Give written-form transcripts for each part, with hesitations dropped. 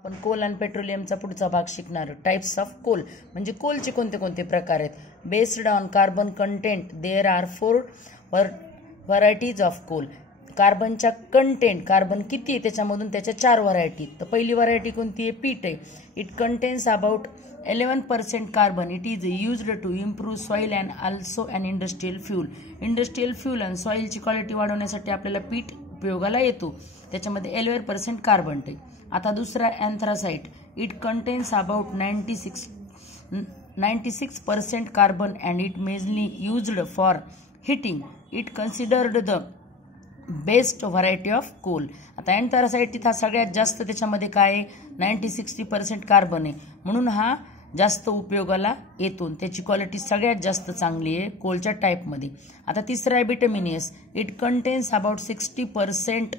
आपण कोल आणि पेट्रोलियमचा पुढचा भाग शिकणार. टाइप्स ऑफ कोल म्हणजे कोलचे कोणते कोणते प्रकार आहेत. Based on carbon content there are 4 varieties of coal. कार्बनच्या कंटेंट, कार्बन किती आहे त्याच्यामधून त्याच्या 4 व्हरायटी. तर पहिली व्हरायटी कोणती आहे? पीट आहे. It contains about 11% carbon. It is used to improve soil and also an industrial fuel. Industrial fuel आणि सॉइलची क्वालिटी वाढवण्यासाठी आपल्याला पीठ उपयोगाला येतो. त्याच्यामध्ये 11% कार्बन आहे. आता दुसरा anthracite. It contains about 96% carbon and it majorly used for heating. It considered the best variety of coal. आता अँथ्रासाइट हा सगळ्यात जास्त त्याच्यामध्ये काय आहे? 96% कार्बन आहे, म्हणून हा जास्त उपयोगाला येतो. त्याची क्वालिटी सगळ्यात जास्त चांगली आहे कोलच्या टाईपमध्ये. आता तिसरा आहे bituminous. It contains about 60%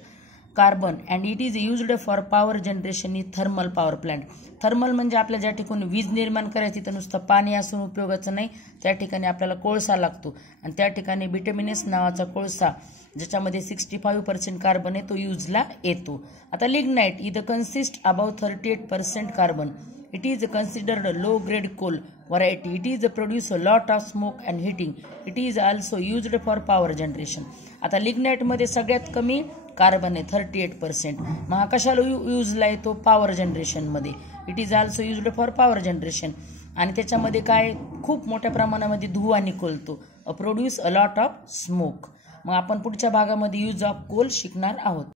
carbon and it is used for power generation in thermal power plant. Thermal म्हणजे आपल्या ज्या ठिकाणी वीज निर्माण करायची तर नुसतं पाणी असून उपयोगाचं नाही, त्या ठिकाणी आपल्याला कोळसा लागतो आणि त्या ठिकाणी बिटमिनस नावाचा कोळसा ज्याच्यामध्ये 65% कार्बन आहे तो यूजला येतो. आता lignite. It consist about 38% carbon. It is considered low grade coal variety. It is produce a lot of smoke and heating. It is also used for power generation. आता लिग्नाइटमध्ये सगळ्यात कमी कार्बन आहे 38%. मग हा कशाला यूजला येतो? पॉवर जनरेशनमध्ये. It is also used for power generation. आणि त्याच्यामध्ये काय खूप मोठ्या प्रमाणामध्ये धुवा निघतो. Produce a lot of smoke. मग आपण पुढच्या भागामध्ये यूज ऑफ कोल शिकणार आहोत.